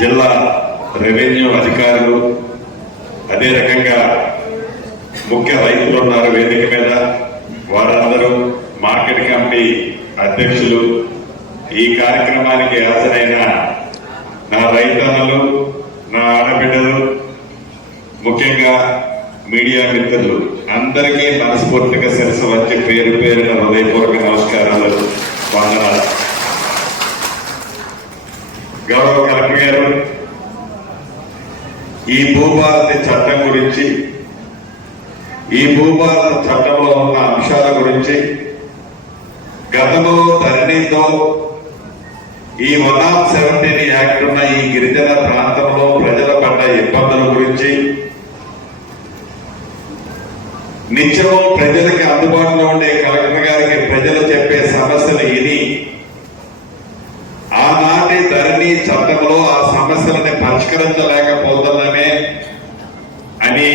జిల్లా రెవెన్యూ అధికారులు అదే రకంగా ముఖ్య రైతులు ఉన్నారు వేదిక మీద. వారందరూ మార్కెట్ కమిటీ అధ్యక్షులు. ఈ కార్యక్రమానికి హాజరైన నా రైతన్నలు నా ఆడబిడ్డలు ముఖ్యంగా మీడియా మిత్రులు అందరికీ మనస్ఫూర్తిగా శిరస్సు వచ్చి పేరు పేరున హృదయపూర్వక నమస్కారాలు. వందనాలు. గౌరవ ఈ భూభారతి చట్టం గురించి ఈ భూభారత చట్టంలో ఉన్న అంశాల గురించి గతంలో ధరణితో ఈ వన్ ఆఫ్ సెవెంటీన్ యాక్ట్ ఉన్న ఈ గిరిజన ప్రాంతంలో ప్రజల పడ్డ ఇబ్బందుల గురించి నిత్యం ప్రజలకి అందుబాటులో ఉండే కలెక్టర్ గారికి ప్రజలు చెప్పే సమస్యలు ఇది చట్టంలో ఆ సమస్యలని పరిష్కరించలేకపోతున్నామే అని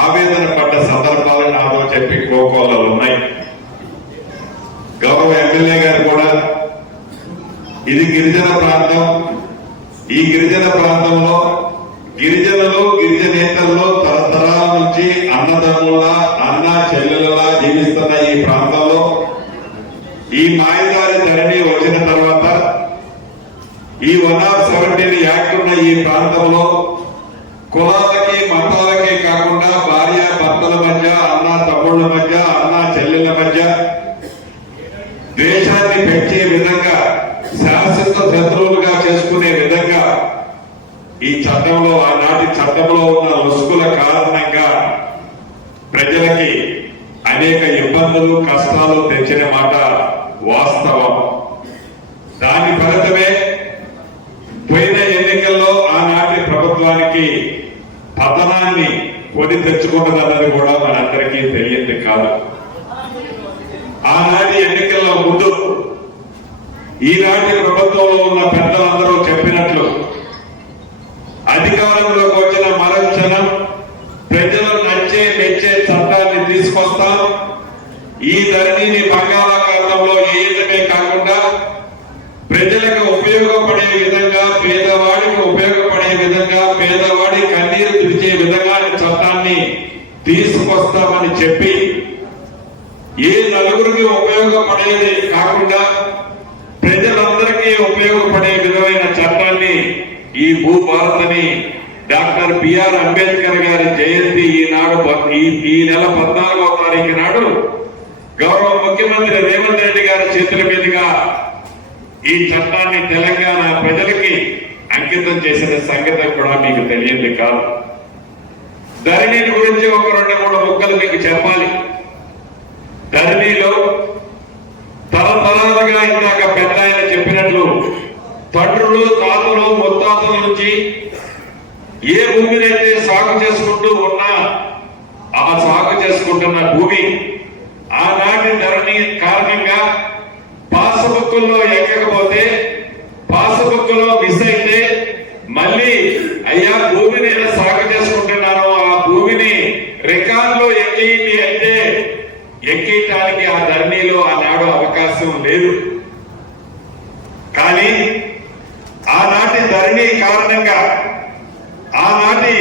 ఆవేదన పడ్డ సందర్భాలు నాతో చెప్పి కోకోలు ఉన్నాయి. గౌరవ ఎమ్మెల్యే గారు కూడా ఇది గిరిజన ప్రాంతం. ఈ గిరిజన ప్రాంతంలో గిరిజనులు గిరిజనేతల్లో తరతరాల నుంచి అన్నదమ్ముల అన్న చెల్లెలలా జీవిస్తున్న ఈ ప్రాంతంలో ఈ మాయదారి ధరణి ఈ వన్ ఆఫ్ సెవెంటీన్ యాక్ట్ ఉన్న ఈ ప్రాంతంలో కులాలకి మతాలకి కాకుండా భార్య భర్తల మధ్య అన్న తమ్ముళ్ళ మధ్య అన్న చెల్లెళ్ళ మధ్య దేశాన్ని పెంచే విధంగా శాశ్వత శత్రువులుగా చేసుకునే విధంగా ఈ చట్టంలో ఆనాటి చట్టంలో ఉన్న లొసుకుల కారణంగా ప్రజలకి అనేక ఇబ్బందులు కష్టాలు తెచ్చిన మాట వాస్తవం దాని ఫలితమే పోయిన ఎన్నికల్లో ఆనాటి ప్రభుత్వానికి పతనాన్ని కొని తెచ్చుకున్నదన్నది కూడా మనందరికీ తెలియంది కాదు. ఆనాటి ఎన్నికల్లో ముందు ఈనాటి ప్రభుత్వంలో ఉన్న పెద్దలందరూ చెప్పినట్లు అధికారంలోకి వచ్చిన మరుక్షణం ప్రజలు నచ్చే మెచ్చే చట్టాన్ని తీసుకొస్తాం ఈ ధరణిని బంగాళాఖాతంలో వేయడమే కాకుండా ప్రజలకు ఉపయోగపడే విధంగా పేదవాడికి ఉపయోగపడే విధంగా పేదవాడి కన్నీరు తుడిచే విధంగా తీసుకొస్తామని చెప్పి ఏ నలుగురికి ఉపయోగపడేది కాకుండా ప్రజలందరికీ ఉపయోగపడే విధమైన చట్టాన్ని ఈ భూభారతని డాక్టర్ బిఆర్ అంబేద్కర్ గారి జయంతి ఈనాడు ఈ ఈ నెల పద్నాలుగవ తారీఖు నాడు గౌరవ ముఖ్యమంత్రి రేవంత్ రెడ్డి గారి చేతుల మీదుగా ఈ చట్టాన్ని తెలంగాణ ప్రజలకి అంకితం చేసిన సంగతి కూడా మీకు తెలియంది కాదు. ధరణిని గురించి ఒక రెండు మూడు ముక్కలు మీకు చెప్పాలి. ధరణిలో తరతరాలుగా ఇందాక పెద్ద ఆయన చెప్పినట్లు తండ్రులు తాతలు ముత్తాతల నుంచి ఏ భూమినైతే సాగు చేసుకుంటూ ఉన్నా ఆ సాగు చేసుకుంటున్న భూమి ఆనాటి ధరణి కారణంగా పాసబుక్కుల్లో ఎక్కకపోతే పాసబుక్కులో మిస్ అయితే మళ్ళీ అయ్యా భూమి నేను సాగు చేసుకుంటున్నాను ఆ భూమిని రికార్డులో ఎక్కింది అంటే ఎక్కించడానికి ఆ ధరణిలో ఆనాడు అవకాశం లేదు. కానీ ఆనాటి ధరణి కారణంగా ఆనాటి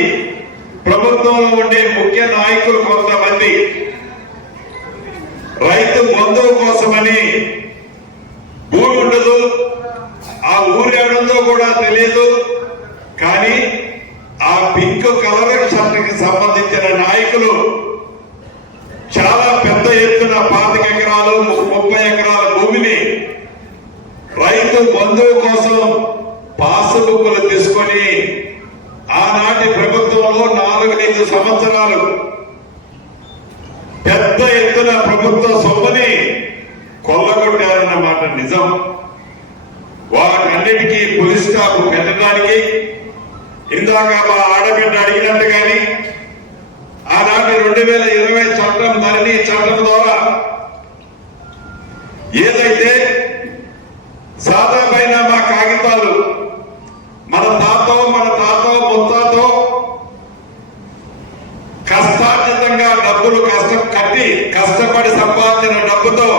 ప్రభుత్వంలో ఉండే ముఖ్య నాయకులు కొంతమంది రైతు బంధువు కోసమని భూమి ఉండదు ఆ ఊరు ఎక్కడుందో కూడా తెలియదు కానీ ఆ పింక్ కలర్ షర్ట్కి సంబంధించిన నాయకులు చాలా పెద్ద ఎత్తున పాతిక ఎకరాలు ముప్పై ఎకరాల భూమిని రైతు బంధువు కోసం పాసుబుక్కులు తీసుకొని ఆనాటి ప్రభుత్వంలో నాలుగైదు సంవత్సరాలు పెద్ద ఎత్తున ప్రభుత్వ సొమ్ముని కొల్లగొట్టారన్నమాట నిజం. వాటన్నిటికీ పోలీస్ స్టాప్ పెట్టడానికి ఇందాక మా ఆడబిడ్డ అడిగినట్టు కానీ ఆనాటి రెండు వేల ఇరవై చట్టం చట్టం ద్వారా ఏదైతే సాదా పైన మా కాగితాలు మన తాతో మన తాతో ముత్తాతో కష్టార్జితంగా డబ్బులు కష్టం కట్టి కష్టపడి సంపాదించిన డబ్బుతో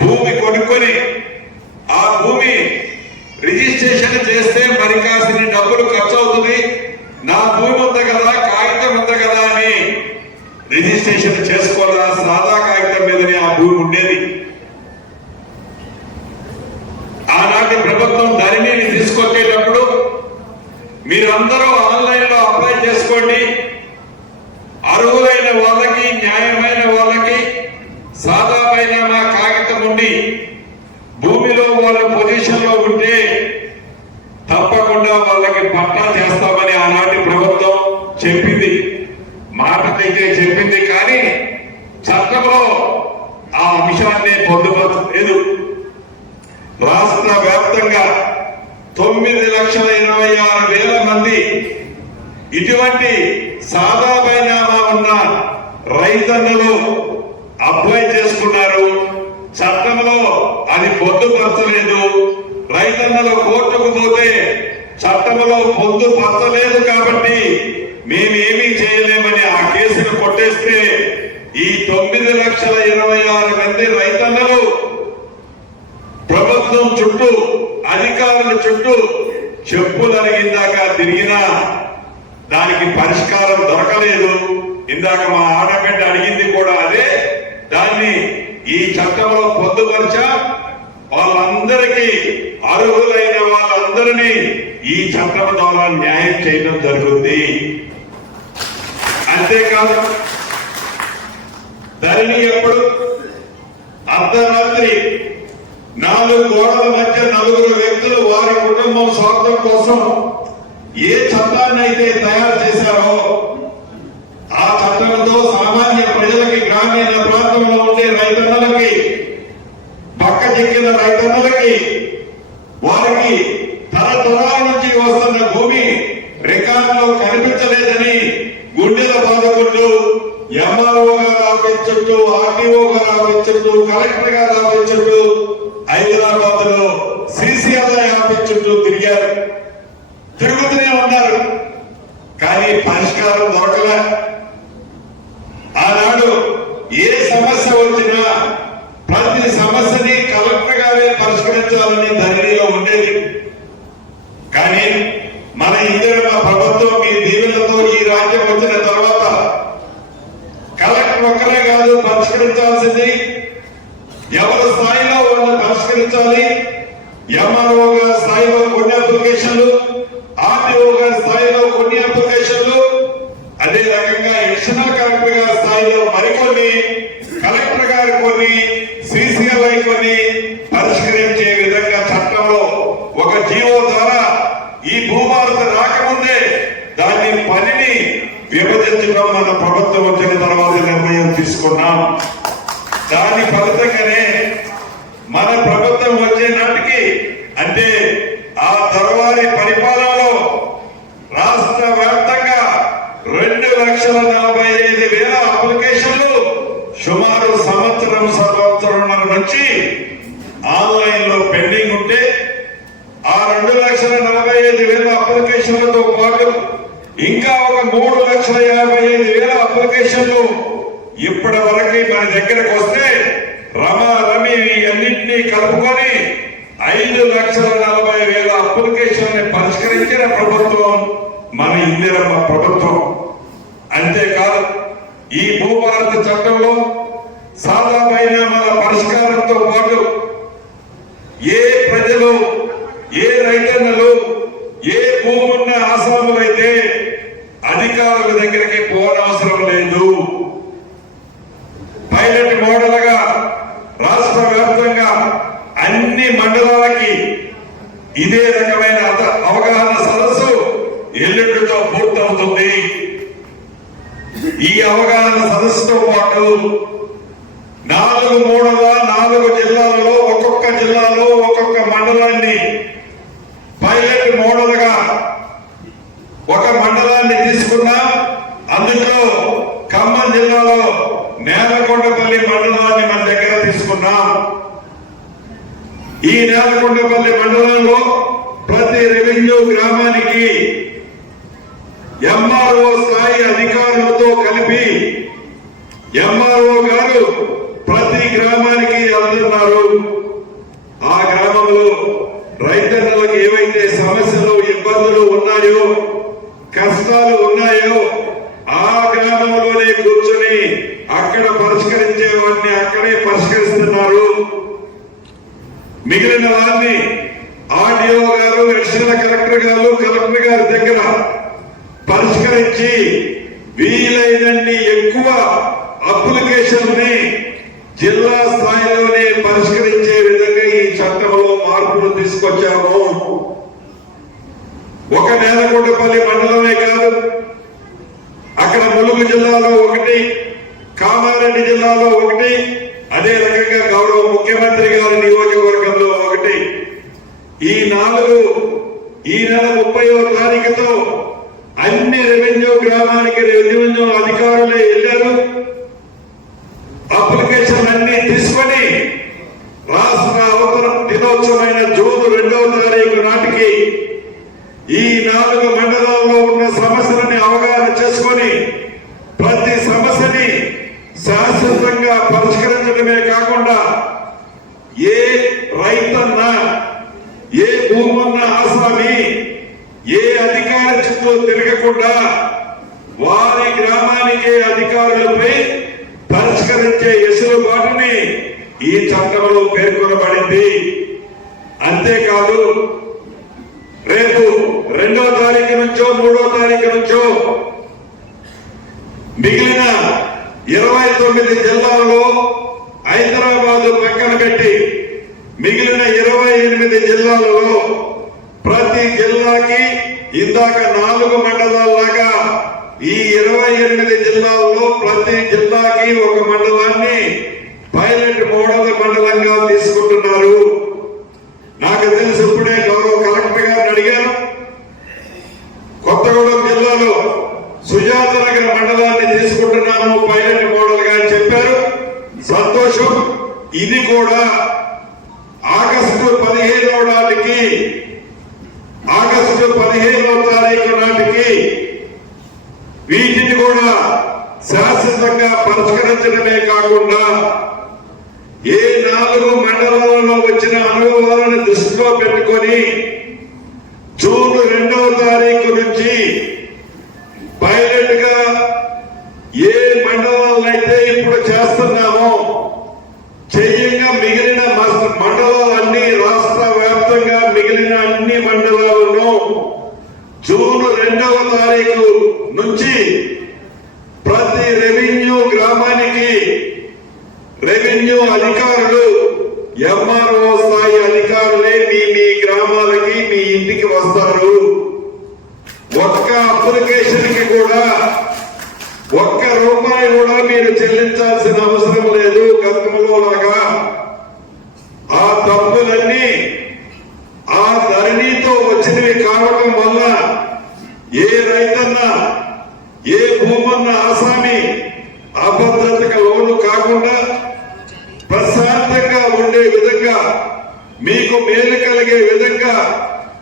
భూమి కొనుక్కొని ఆ భూమి రిజిస్ట్రేషన్ చేస్తే మరి డబ్బులు ఖర్చు అవుతుంది నా భూమి ఉంది కదా కాగితం ఉంది కదా అని రిజిస్ట్రేషన్ చేసుకోవాలా సాదా కాగితం మీదనే ఆ భూమి ఉండేది. ఆనాటి ప్రభుత్వం ధరణిని తీసుకొచ్చేటప్పుడు మీరందరూ ఆన్లైన్లో అప్లై చేసుకోండి అర్హులైన వాళ్ళకి న్యాయమైన వాళ్ళకి సాదా బైనామా కాగితం ఉండి భూమిలో వాళ్ళ పొజిషన్లో ఉంటే తప్పకుండా వాళ్ళకి పట్టా చేస్తామని ఆనాటి ప్రభుత్వం చెప్పింది మాటకైతే చెప్పింది కానీ చట్టంలో ఆ అంశాన్ని పొందుపరచలేదు రాష్ట్ర వ్యాప్తంగా తొమ్మిది లక్షల ఇరవై ఆరు వేల మంది ఇటువంటి సాదా బైనామా ఉన్న రైతన్నలు అప్లై చేసుకున్నారు చట్టంలో అది పొందుపరచలేదు రైతన్నలు కోర్టుకు పోతే చట్టంలో పొందుపరచలేదు కాబట్టి మేమేమీ చేయలేమని ఆ కేసును కొట్టేస్తే ఈ తొమ్మిది లక్షల ఇరవై ఆరు మంది రైతన్నలు ప్రభుత్వం చుట్టూ అధికారుల చుట్టూ చెప్పులు అరిగిందాక తిరిగినా దానికి పరిష్కారం దొరకలేదు. ఇందాక మా ఆడబిడ్డ అడిగింది కూడా అదే. దాన్ని ఈ చట్టంలో పొందుపరిచా? వాళ్ళందరికీ అర్హులైన వాళ్ళందరినీ ఈ చట్టం ద్వారా న్యాయం చేయడం జరుగుతుంది. అంతేకాదు ధరణి ఎప్పుడు? అర్ధరాత్రి నాలుగు గోడల మధ్య నలుగురు వ్యక్తులు వారి కుటుంబం స్వార్థం కోసం ఏ చట్టాన్ని అయితే తయారు చేశారో ఆ చట్టంతో సామాన్య ప్రజలకి గ్రామీణ ప్రాంతంలో ఉండే రైతన్నలకి పక్క చెక్కిన రైతన్నలకి వారికి తరతరాల నుంచి వస్తున్న భూమి రికార్డులో కనిపించలేదని గుండెల బాధకుంటూ ఎంఆర్ఓ గారు ఆఫీస్ చుట్టూ ఆర్టీఓ గారు ఆఫీస్ చుట్టూ కలెక్టర్ గారు ఆఫీస్ చుట్టూ హైదరాబాద్లో సిసిఎల్ఐ ఆఫీస్ చుట్టూ తిరిగారు తిరుగుతూనే ఉన్నారు కానీ పరిష్కారం దొరకలే ఆనాడు ఏ సమస్య వచ్చినా ప్రతి సమస్యని కలెక్టర్ గారే పరిష్కరించాలని ధరణిలో ఉండేది కానీ మన ఇందిరమ్మ ప్రభుత్వం మీ దీవెనలతో ఈ రాజ్యం వచ్చిన తర్వాత కలెక్టర్ ఒక్కరే కాదు పరిష్కరించాల్సింది ఎవరి స్థాయిలో వాళ్ళు పరిష్కరించాలి ఎంఆర్ఓ గారి స్థాయిలో కొన్ని అప్లికేషన్లు ఆర్టీఓ గారి స్థాయిలో కొన్ని అప్లికేషన్లు అదే రకంగా ఎడిషనల్ కలెక్టర్ గారి స్థాయిలో మరికొన్ని కలెక్టర్ గారి కొన్ని సిసిఎల్ఐ కొన్ని పరిష్కరించే విధంగా చట్టంలో ఒక జీవో ద్వారా ఈ భూభారత రాకముందే దాన్ని పనిని విభజించడం మన ప్రభుత్వం వచ్చిన తర్వాత నిర్ణయం తీసుకున్నాం. దాని ఫలితంగానే మన ప్రభుత్వం వచ్చే నాటికి అంటే ఆ తర్వాతి పరిపాలనలో రాష్ట్ర వ్యాప్తంగా రెండు లక్షల నలభై ఐదు వేల అప్లికేషన్లు సుమారు సంవత్సరం సంవత్సరంన్నర నుంచి ఆన్లైన్లో పెండింగ్ ఉంటే ఆ రెండు లక్షల నలభై ఐదు వేల అప్లికేషన్లతో పాటు ఇంకా ఒక మూడు లక్షల యాభై ఐదు వేల అప్లికేషన్లు ఇప్పటి వరకు మన దగ్గరకు వస్తే రమా రమి అన్నింటినీ కలుపుకొని ఐదు లక్షల నలభై వేల అప్లికేషన్ పరిష్కరించిన ప్రభుత్వం మన ఇందిరమ్మ ప్రభుత్వం. అంతేకాదు ఈ భూభారత చట్టంలో సాదా బైనామాల పరిష్కారంతో పాటు ఏ ప్రజలు ఏ రైతన్నలు ఏ భూమున్న ఆసాములైతే అధికారుల దగ్గరికి పోనవసరం లేదు. పైలట్ మోడల్గా రాష్ట్ర వ్యాప్తంగా అన్ని మండలాలకి ఇదే రకమైన అవగాహన సదస్సు ఎల్లుండితో పూర్తవుతుంది. ఈ అవగాహన సదస్సుతో పాటు నాలుగు మూడవ నాలుగు జిల్లాలలో ఒక్కొక్క జిల్లాలో ఒక్కొక్క మండలాన్ని పైలట్ మోడల్గా ఒక మండలాన్ని తీసుకున్నాం. అందులో ఖమ్మం జిల్లాలో నేలకొండపల్లి మండలాన్ని మన దగ్గర తీసుకున్నాం. ఈ నేలకొండపల్లి మండలంలో ప్రతి రెవెన్యూ గ్రామానికి ఎంఆర్ఓ స్థాయి అధికారులతో కలిపి ఎంఆర్ఓ గారు ప్రతి గ్రామానికి వెళ్తున్నారు. ఆ గ్రామంలో రైతన్నలకు ఏవైతే సమస్యలు ఇబ్బందులు ఉన్నాయో కష్టాలు ఉన్నాయో ఆ గ్రామంలోనే కూర్చొని అక్కడ పరిష్కరించే వాటిని అక్కడే పరిష్కరిస్తున్నారు. మిగిలిన వారిని ఆర్డీఓ గారు అడిషనల్ కలెక్టర్ గారు కలెక్టర్ గారి దగ్గర పరిష్కరించి వీలైనన్ని ఎక్కువ అప్లికేషన్ని జిల్లా స్థాయిలోనే పరిష్కరించే విధంగా ఈ చట్టంలో మార్పులు తీసుకొచ్చాము. ఒక నేలకొండపల్లి మండలమే కాదు అక్కడ ములుగు జిల్లాలో ఒకటి కామారెడ్డి జిల్లాలో ఒకటి అదే రకంగా గౌరవ ముఖ్యమంత్రి గారి నియోజకవర్గంలో ఒకటి. ఈ నాలుగు ఈ నెల ముప్పైవ తారీఖుతో అన్ని రెవెన్యూ గ్రామానికి రెవెన్యూ అధికారులే వెళ్ళారు. అప్లికేషన్ అన్ని తీసుకొని రాష్ట్ర అవతర దినోత్సవమైన జూన్ రెండవ తారీఖు నాటికి ఈ నాలుగు మండలాల్లో ఉన్న సమస్యలని అవగాహన చేసుకొని ప్రతి సమస్యని శాశ్వతంగా పరిష్కరించడమే కాకుండా ఏ రైతన్న ఏ భూమన్న ఆసామి ఏ అధికారి చుట్టూ తిరగకుండా వారి గ్రామానికే అధికారులపై పరిష్కరించే ఎసులుబాటుని ఈ చట్టంలో పేర్కొనబడింది. అంతేకాదు రేపు రెండో తారీఖు నుంచో మూడో తారీఖు నుంచో మిగిలిన ఇరవై తొమ్మిది జిల్లాల్లో హైదరాబాద్ పక్కన పెట్టి మిగిలిన ఇరవై ఎనిమిది జిల్లాలలో ప్రతి జిల్లాకి ఇందాక నాలుగు మండలాల్లాగా ఈ ఇరవై ఎనిమిది జిల్లాల్లో ప్రతి జిల్లాకి ఒక మండలాన్ని పైలట్ మోడల్ మండలంగా తీసుకుంటున్నారు. నాకు తెలిసి ఇప్పుడే గౌరవ కలెక్టర్ గారిని అడిగాను. కొత్తగూడెం జిల్లాలో సుజాత నగర్ మండలాన్ని తీసుకుంటున్నాము పైలట్ మోడల్గా చెప్పారు. సంతోషం. ఇది కూడా ఆగస్టు పదిహేనవ నాటికి ఆగస్టు పదిహేనవ తారీఖు నాటికి వీటిని కూడా శాశ్వతంగా పరిష్కరించడమే కాకుండా ఏ నాలుగు మండలాలలో వచ్చిన అనుభవాలను దృష్టిలో పెట్టుకొని జూన్ రెండవ తారీఖు నుంచి పైలట్గా ఏ మండలాలైతే అయితే ఇప్పుడు చేస్తున్నామో చెయ్యంగా మిగిలిన మండలాలన్నీ రాష్ట్ర వ్యాప్తంగా మిగిలిన అన్ని మండలాలను జూన్ రెండవ తారీఖు నుంచి ప్రతి రెవెన్యూ గ్రామానికి రెవెన్యూ అధికారులు ఎంఆర్ఓ స్థాయి అధికారులే మీ మీ గ్రామాలకి మీ ఇంటికి వస్తారు. ఒక్క అప్లికేషన్కి కూడా ఒక్క రూపాయి కూడా మీరు చెల్లించాల్సిన అవసరం లేదు. గతంలో లాగా ఆ తప్పులన్నీ ఆ ధరణితో వచ్చినవి కావటం వల్ల ఏ రైతన్న ఏ భూమన్న ఆసామి అభద్రతకు లోను కాకుండా ప్రశాంతంగా ఉండే విధంగా మీకు మేలు కలిగే విధంగా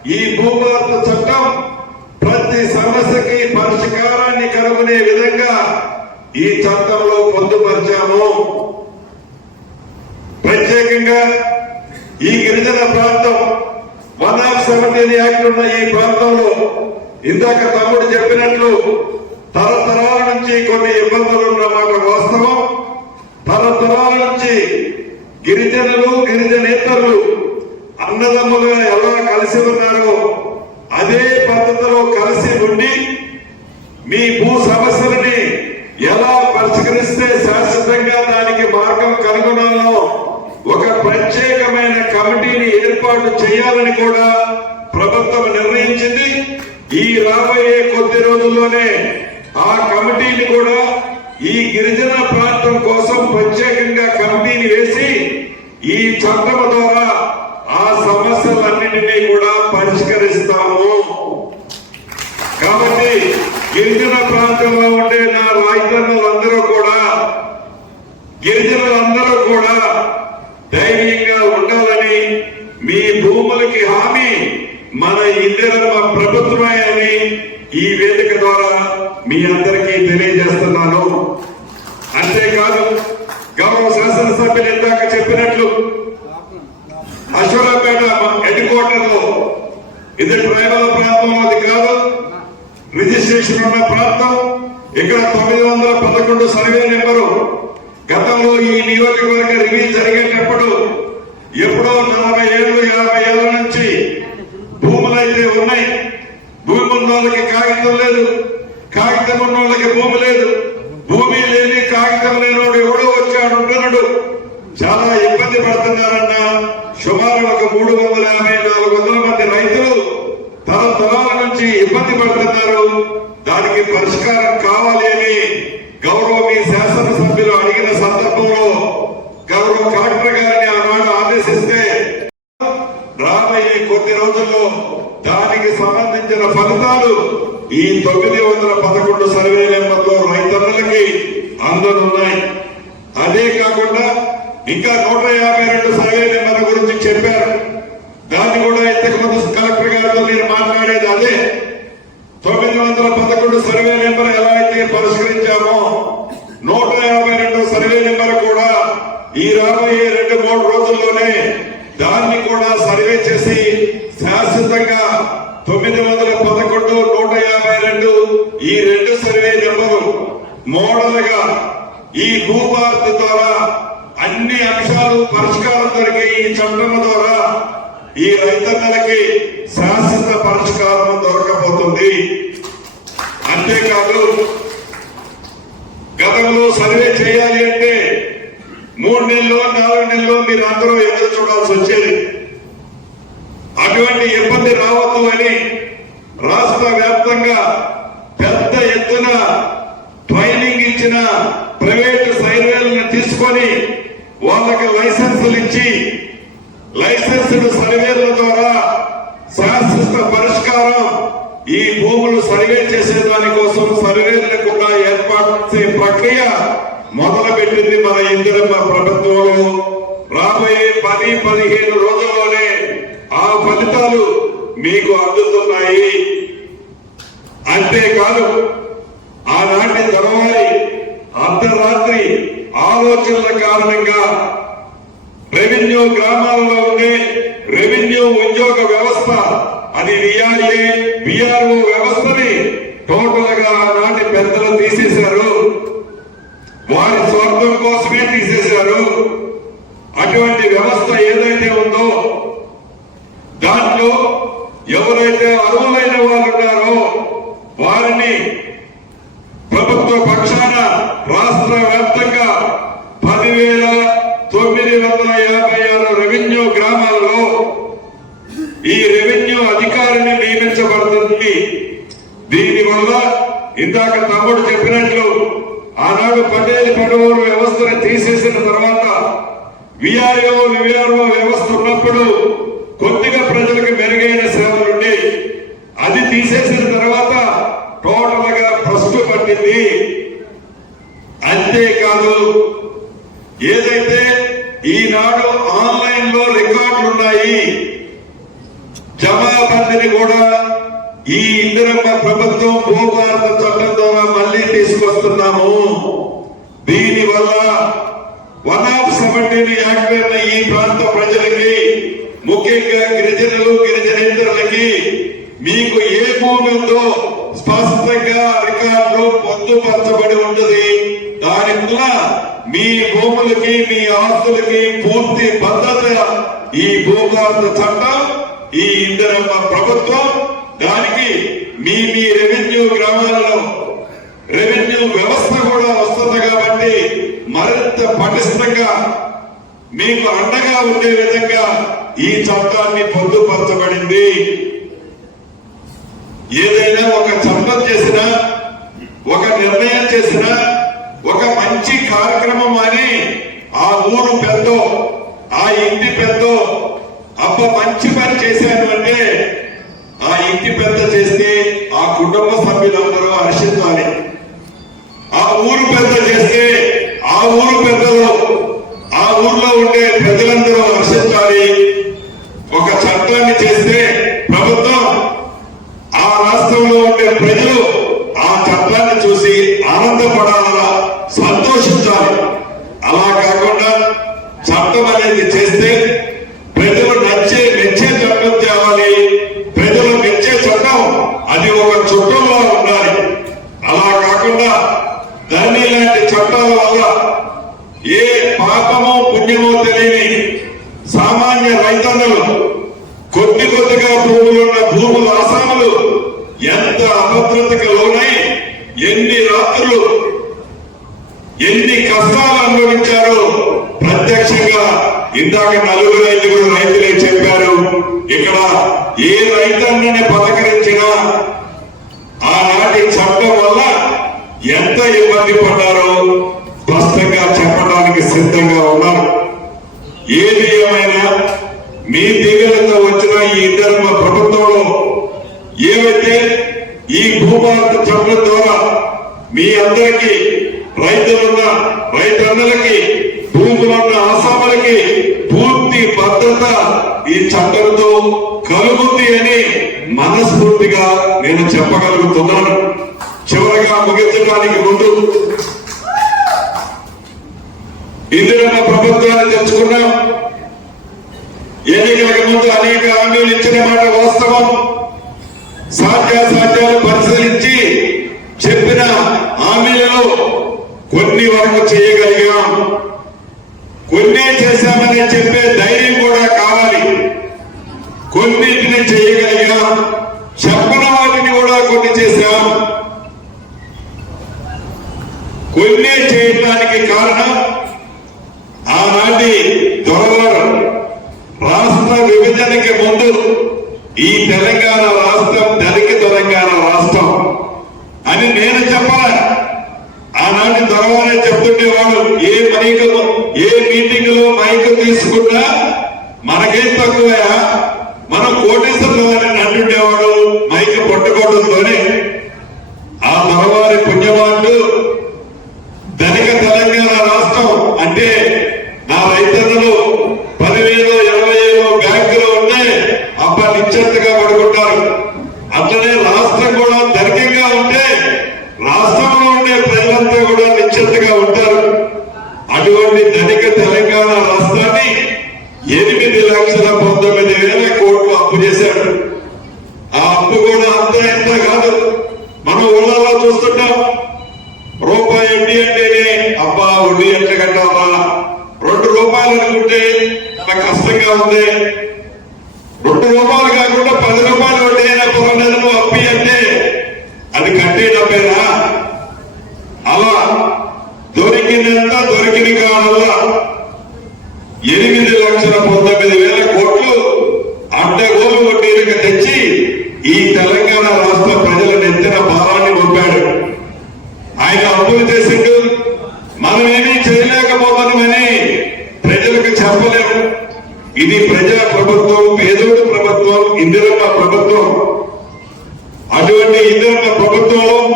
ఈ భూభారత చట్టం ప్రతి సమస్యకి పరిష్కారాన్ని కనుగొనే విధంగా ఈ చట్టంలో పొందుపరిచాము ప్రత్యేకంగా ఈ గిరిజన ప్రాంతం వన్ ఆఫ్ సెవెంటీన్ యాక్ట్ ఉన్న ఈ ప్రాంతంలో ఇందాక తమ్ముడు చెప్పినట్లు తరతరాల నుంచి కొన్ని ఇబ్బందులు ఉన్న మాట వాస్తవం. తరతరాల నుంచి గిరిజనులు గిరిజనేతరులు అన్నదమ్ములుగా ఎలా కలిసి ఉన్నారో అదే పద్ధతిలో కలిసి ఉండి మీ భూ సమస్యలని ఎలా పరిష్కరిస్తే శాశ్వతంగా దానికి మార్గం కనుగొనాలో ఒక ప్రత్యేకమైన కమిటీని ఏర్పాటు చేయాలని కూడా ప్రభుత్వం నిర్ణయించింది. ఈ రాబోయే కొద్ది రోజుల్లోనే ఆ కమిటీని కూడా ఈ గిరిజన ప్రాంతం కోసం ప్రత్యేకంగా కమిటీని వేసి ఈ చట్టం ద్వారా ఆ సమస్యలన్నింటినీ కూడా పరిష్కరిస్తాము. కాబట్టి గిరిజన ప్రాంతంలో ఉండే నా రాజధానులందరూ కూడా గిరిజనులందరూ కూడా ధైర్యంగా ఉండాలని మీ భూములకి హామీ మన ఇందిరమ్మ ప్రభుత్వమే అని ఈ వేదిక ద్వారా మీ అందరికీ తెలియజేస్తున్నాను. అంతేకాదు గౌరవ శాసనసభ్యులు ఇందాక చెప్పినట్లు అశ్వరాపేట హెడ్ క్వార్టర్లో ఇది ట్రైబల్ ప్రాంతం అది కాదు రిజిస్ట్రేషన్ ఉన్న ప్రాంతం ఇక్కడ తొమ్మిది వందల పదకొండు సర్వే నెంబరు. గతంలో ఈ నియోజకవర్గ రివ్యూ జరిగేటప్పుడు ఎప్పుడో నలభై ఏళ్ళు యాభై ఏళ్ళ నుంచి భూములు అయితే ఉన్నాయి. భూమి ఉన్న వాళ్ళకి కాగితం లేదు. కాగితం ఉన్న వాళ్ళకి భూమి లేదు. భూమి లేని కాగితం లేనివాడు ఎవడో వచ్చాడు ఉంటున్నాడు. చాలా ఇబ్బంది పడుతున్నారన్న సుమారు ఒక మూడు వందల యాభై నాలుగు వందల మంది రైతులు తరతరాల నుంచి ఇబ్బంది పడుతున్నారు. దానికి పరిష్కారం కావాలి అని గౌరవ మీ శాసనసభ్యులు అడిగిన సందర్భంలో గౌరవ కలెక్టర్ గారిని ఆనాడు ఆదేశిస్తే రాబోయే కొద్ది రోజుల్లో దానికి సంబంధించిన ఫలితాలు ఈ తొమ్మిది వందల పదకొండు సర్వే నెంబర్లో రైతన్నలకి అందనున్నాయి. అదే కాకుండా ఇంకా నూట యాభై రెండు సర్వే నెంబర్ గురించి చెప్పారు. దాన్ని కూడా ఇంతకు కలెక్టర్ గారితో నేను మాట్లాడేది అదే. తొమ్మిది వందల పదకొండు సర్వే నెంబర్ ఎలా అయితే పరిష్కరించామో నూట యాభై రెండు సర్వే నెంబర్ కూడా ఈ రాబోయే రెండు మూడు రోజుల్లోనే దాన్ని కూడా సర్వే చేసి శాశ్వతంగా తొమ్మిది వందల పదకొండు నూట యాభై రెండు ఈ రెండు సర్వే నెంబరు మోడల్గా ఈ భూభారత ద్వారా అన్ని అంశాలు పరిష్కారం దొరికే ఈ చట్టం ద్వారా ఈ రైతన్నలకి శాశ్వత పరిష్కారం దొరకబోతుంది. అంతేకాదు గతంలో సర్వే చేయాలి అంటే మూడు నెలలు నాలుగు నెలలు మీరు అందరూ ఎదురు చూడాల్సి వచ్చేది. అటువంటి ఇబ్బంది రావద్దు అని రాష్ట్ర వ్యాప్తంగా పెద్ద ఎత్తున ట్రైనింగ్ ఇచ్చిన ప్రైవేట్ సర్వేలను తీసుకొని వాళ్ళకి లైసెన్సులు ఇచ్చి లైసెన్స్డ్ సర్వేల ద్వారా శాశ్వత పరిష్కారం ఈ భూములు సర్వే చేసే దానికోసం సర్వేలను కూడా ఏర్పాటు చేసే ప్రక్రియ మొదలు పెట్టింది మన ఇందిరమ్మ ప్రభుత్వంలో రాబోయే పది పదిహేను రోజుల్లోనే ఆ ఫలితాలు మీకు అందుతున్నాయి. అంతేకాదు ఆనాటి తరువారి అర్ధరాత్రి ఆలోచనల కారణంగా రెవెన్యూ గ్రామాలలో ఉండే రెవెన్యూ ఉద్యోగ వ్యవస్థ అది విఆర్ఏ విఆర్ఓ వ్యవస్థని టోటల్గా ఆనాటి పెద్దలు తీసేశారు. వారి స్వార్థం కోసమే తీసేశారు. అటువంటి వ్యవస్థ ఏదైతే ఉందో దాంట్లో ఎవరైతే అర్హులైన వాళ్ళు ఉన్నారో వారిని ప్రభుత్వ పక్షాన రాష్ట్ర వ్యాప్తంగా పదివేల తొమ్మిది వందల యాభై ఆరు రెవెన్యూ గ్రామాల్లో ఈ రెవెన్యూ అధికారిని నియమించబడుతుంది. దీనివల్ల ఇందాక తమ్ముడు చెప్పినట్లు ఆనాడు పటేల్ పడవరు వ్యవస్థను తీసేసిన తర్వాత విఆర్ఓ విఆర్ఓ వ్యవస్థ ఉన్నప్పుడు కొద్దిగా ప్రజలకు మెరుగైన సేవలుండి అది తీసేసిన తర్వాత టోటల్గా ప్రశ్న పట్టింది. అంతేకాదు ఏదైతే ఈనాడు ఆన్లైన్లో రికార్డులు ఉన్నాయి కూడా ఈ ఇందిరమ్మ ప్రభుత్వం భూభారత చట్టం ద్వారా మళ్ళీ తీసుకొస్తున్నాము. దీని వల్ల వన్ ఆఫ్ సెవెంటీన్ యాక్ట్ అయిన ఈ ప్రాంత ప్రజలకి ముఖ్యంగా గిరిజనులు గిరిజనేంద్రులకి మీకు ఏ భూమి ఉందో స్పష్టంగా రికార్డులో పొందుపరచబడి ఉంటుంది. దాని వల్ల మీ భూములకి మీ ఆస్తులకి పూర్తి భద్రత ఈ భూభారత చట్టం ఈ ఇందిరమ్మ ప్రభుత్వం. దానికి మీ మీ రెవెన్యూ గ్రామాలలో రెవెన్యూ వ్యవస్థ కూడా వస్తుంది కాబట్టి మరింత పటిష్టంగా మీకు అండగా ఉండే విధంగా ఈ చట్టాన్ని పొందుపరచబడింది. ఏదైనా ఒక చట్టం చేసినా ఒక నిర్ణయం చేసినా ఒక మంచి కార్యక్రమం అని ఆ ఊరు పెద్దో ఆ ఇంటి పెద్దో అబ్బ మంచి పని చేశాను అంటే ఆ ఇంటి పెద్ద చేస్తే ఆ కుటుంబ సభ్యులందరూ హర్షించాలి. ఆ ఊరు పెద్ద చేస్తే ఆ ఊరు పెద్దలు ఊర్లో ఉండే ప్రజలందరూ హర్షించాలి ఒక చట్టాన్ని చేస్తే ప్రభుత్వం ఆ రాష్ట్రంలో ఉండే ప్రజలు ఆ చట్టాన్ని చూసి ఆనందపడాలా సంతోషించాలి. అలా కాకుండా చట్టం అనేది చేస్తే ప్రజలు నచ్చే మెచ్చే చట్టం తేవాలి. ప్రజలు చుట్టంలో ఉండాలి. అలా కాకుండా ధరణి లాంటి చట్టాల వల్ల ఏ పాపమో తెలియని సామాన్య రైతన్నలు కొద్ది కొద్దిగా భూములున్న భూముల ఆసాములు ఎంత అభద్రతకు లోనై ఎన్ని రాత్రులు ఎన్ని కష్టాలు అనుభవించారో ప్రత్యక్షంగా ఇందాక నలుగురు ఐదుగురు రైతులే చెప్పారు. ఇక్కడ ఏ రైతన్నని పలకరించినా ఆనాటి చట్టం వల్ల ఎంత ఇబ్బంది పడ్డారో స్పష్టంగా చెప్పడానికి సిద్ధంగా ఉన్నారు. ఏది ఏమైనా మీ దిగులతో వచ్చిన ఈ ధర్మ ప్రభుత్వంలో ఏవైతే ఈ భూభారత చట్టం ద్వారా మీ అందరికీ రైతులున్న రైతులందరికీ భూములున్న ఆసాములకి పూర్తి భద్రత ఈ చట్టంతో కలుగుతుంది అని మనస్ఫూర్తిగా నేను చెప్పగలుగుతున్నాను. చివరగా ముగించడానికి ముందు ఇందిరమ్మ ప్రభుత్వాన్ని తెచ్చుకున్నాం. ఎన్నికలకు ముందు అనేక హామీలు ఇచ్చిన మాట వాస్తవం. సాధ్యాసాధ్యాలు పరిశీలించి చెప్పిన హామీలలో కొన్ని వరకు చేయగలిగాం. కొన్ని చేశామని చెప్పే ధైర్యం కూడా కావాలి. కొన్నింటిని చేయగలిగాం. చెప్పిన వాటిని కూడా కొన్ని చేశాం. కొన్ని చేయడానికి కారణం ఆనాటి దొరగారు రాష్ట్ర విభజనకి ముందు ఈ తెలంగాణ రాష్ట్రం దళిత తెలంగాణ రాష్ట్రం అని నేను చెప్పాల? ఆనాటి దొరగారే చెప్తుండేవాడు ఏ మైక్ ఏ మీటింగ్లో మైక్ తీసుకున్నా మనకేం తక్కువయా? మనం కోటేశ్వరులు అని అంటుండేవాడు మైక్ పట్టుకోవడంతోనే ఆ దొరవారి పుణ్యమాండు ధనిక తెలంగాణ రాష్ట్రం అంటే నా రైతన్నలు పదివేలు ఇరవై వేలు బ్యాంకులో ఉంటే అప్ప నిశ్చంతగా పడుకుంటారు అట్లనే రాష్ట్రం కూడా ధనికంగా ఉంటే రాష్ట్రంలో ఉండే ప్రజలంతా కూడా నిశ్చంతగా ఉంటారు అటువంటి ధనిక తెలంగాణ రాష్ట్రాన్ని ఎనిమిది లక్షల పంతొమ్మిది వేల కోట్లు అప్పు చేశాడు ఆ అప్పు కూడా అంత ఎంత కాదు మనం ఊళ్ళలో చూస్తుంటాం రూపాయి వడ్డీ అంటేనే అబ్బా వడ్డీ ఎట్లా కట్టాలా రెండు రూపాయలు అనుకుంటే చాలా కష్టంగా ఉంది. రెండు రూపాయలు కాకుండా పది రూపాయలు వడ్డీ అయినా పర్వాలేదు నెలకు అప్పి అంటే అది కట్టే డబ్బేనా? అలా దొరికినంత దొరికిన కావాలా ఎనిమిది లక్షల పంతొమ్మిది వేల కోట్లు అడ్డగోలు వడ్డీలకు తెచ్చి ఈ తెలంగాణ రాష్ట్ర ప్రజల నెత్తిన భారాన్ని మోపాడు ఆయన అప్పులు చేసిండు మనం ఏమీ చేయలేకపోతున్నామని ప్రజలకు చెప్పలేము ఇది ప్రజా ప్రభుత్వం పేదోడు ప్రభుత్వం ఇందిరమ్మ ప్రభుత్వం. అటువంటి ఇందిరమ్మ ప్రభుత్వం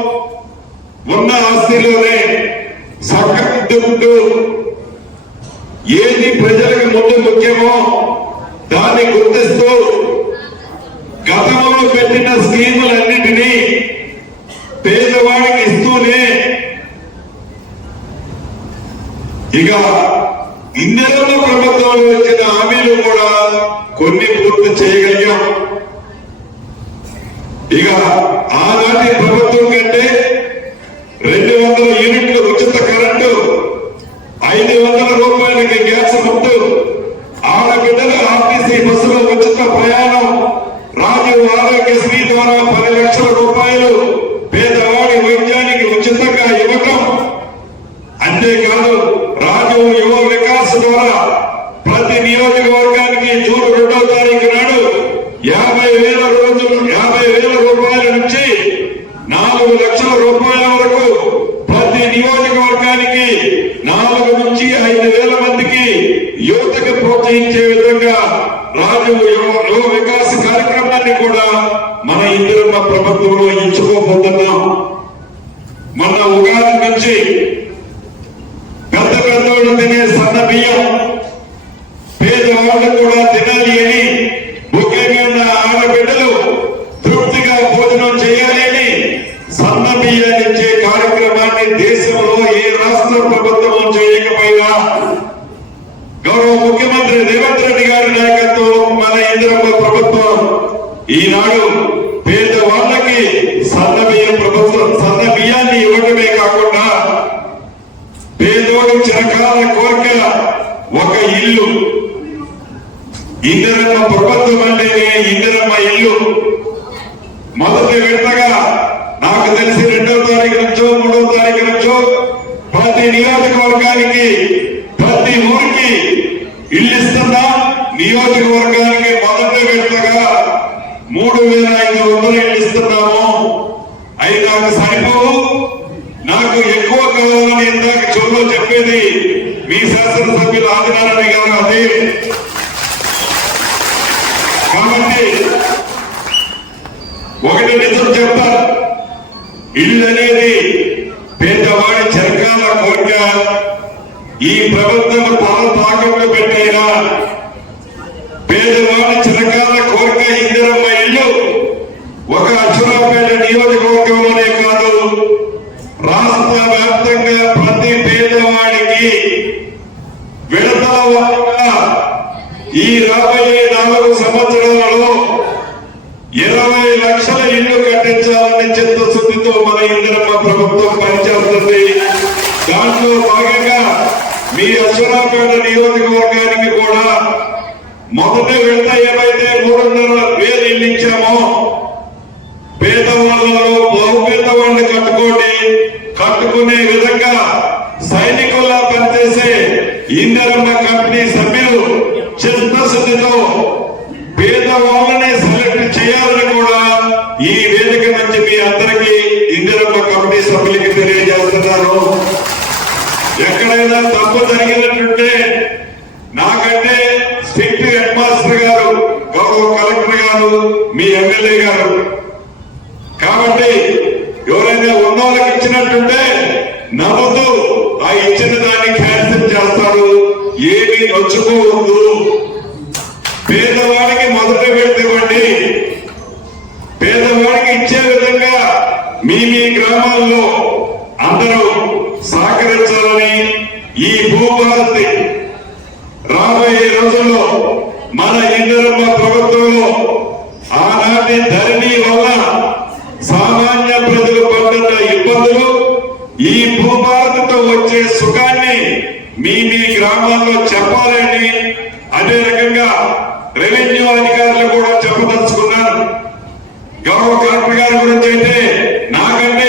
ఉన్న ఆస్తిలోనే సగటు ఏది ప్రజలకు ముందు ముఖ్యమో దాన్ని గుర్తిస్తూ గతంలో పెట్టిన స్కీములన్నింటినీ పేదవాడికి ఇస్తూనే ఇక ఇందిరమ్మ ప్రభుత్వంలో వచ్చిన హామీలు కూడా కొన్ని పూర్తి చేయగలిగాం. ఇక ఆనాటి ప్రభుత్వం కంటే రెండు వందల యూనిట్లు ఉచిత కరెంటు ఐదు వందల రూపాయలకి గ్యాస్ ముందు ఆడబిడ్డల ఆర్టీసీ బస్సులో ఉచిత ప్రయాణం రాజీవ్ ఆరోగ్యశ్రీ ద్వారా పది లక్షల రూపాయలు పేదవాడి వైద్యానికి ఉచితంగా ఇవ్వటం అంతేకాదు రాజు యువ వికాస్ ద్వారా ప్రతి నియోజకవర్గానికి జూన్ రెండో తారీఖు నాడు యాభై వేల రోజులు యాభై వేల రూపాయల నుంచి నాలుగు లక్షల రూపాయల వరకు ప్రతి నియోజకవర్గానికి నాలుగు నుంచి ఐదు వేల మందికి యువతకు ప్రోత్సహించే విధంగా యువ యువ వికాస్ కార్యక్రమాన్ని కూడా మన ఇందిరమ్మ ప్రభుత్వంలో ఎంచుకోబోతున్నాం మొన్న ఉగాది నుంచి పెద్ద పెద్దోళ్ళు తినే సన్న బియ్యం పేదవాళ్ళు కూడా తినాలి అని ముఖ్యంగా ఉన్న ఆడబిడ్డలు తృప్తిగా భోజనం చేయాలి అని సన్న బియ్యాన్ని నాయకత్వం మన ఇంద్రమ్మ ప్రభుత్వం ఈనాడు పేదవాళ్ళకి సన్న బియ్యం ప్రభుత్వం సన్న బియ్యాన్ని ఇవ్వటమే కాకుండా పేదోడు చిరకాల కోరిక ఒక ఇల్లు. ఇందిరమ్మ ప్రభుత్వం అంటేనే ఇందిరమ్మ ఇల్లు. మొదటి విడతగా నాకు తెలిసి రెండవ తారీఖు సంవత్సరాలలో ఇరవై లక్షల ఇల్లు కట్టించాలని చిత్తశుద్ధితో మన ఇందిరమ్మ ప్రభుత్వం పనిచేస్తుంది. దాంట్లో భాగంగా మీ అశ్వరాపేట నియోజకవర్గానికి కూడా మొదటి విడత ఏమైతే మూడున్నర వేలు ఇల్లు ఇచ్చామో పేదవాళ్ళలో బహుపేదవాళ్ళని కట్టుకోండి. కట్టుకునే విధంగా సైనికుల్లా పనిచేసే ఇందిరమ్మ కంపెనీ సభ్యులు చిత్తశుద్ధితో పేదవాళ్ళని సెలెక్ట్ చేయాలని కూడా ఈ వేదిక నుంచి మీ అందరికీ ఇందిరమ్మ కమిటీ సభ్యులకి తెలియజేస్తున్నారు. ఎక్కడైనా తప్పు జరిగినట్టుంటే నాకంటే స్ట్రిక్ట్ హెడ్ మాస్టర్ గారు గౌరవ కలెక్టర్ గారు మీ ఎమ్మెల్యే గారు. కాబట్టి ఎవరైనా ఉన్న వాళ్ళకి ఇచ్చినట్టుంటే నవ్వుతూ ఆ ఇచ్చిన దాన్ని క్యాన్సిల్ చేస్తారు. ఏమీ నొచ్చుకోవద్దు. పేదవాడికి మొదట పెడితేవ్వండి పేదవాడికి ఇచ్చే విధంగా మీ మీ గ్రామాల్లో అందరూ సహకరించాలని ఈ భూభారతి రాబోయే రోజుల్లో మన ఇందరమ్మ ప్రభుత్వంలో ఆనాటి ధరణి వల్ల సామాన్య ప్రజలు పడుతున్న ఇబ్బందులు ఈ భూభారతితో వచ్చే సుఖాన్ని మీ మీ గ్రామాల్లో చెప్పాలని అదే రకంగా రెవెన్యూ అధికారులు కూడా చెప్పదలుచుకున్నారు. గౌరవ కలెక్టర్ గారి గురించి అయితే నాకంటే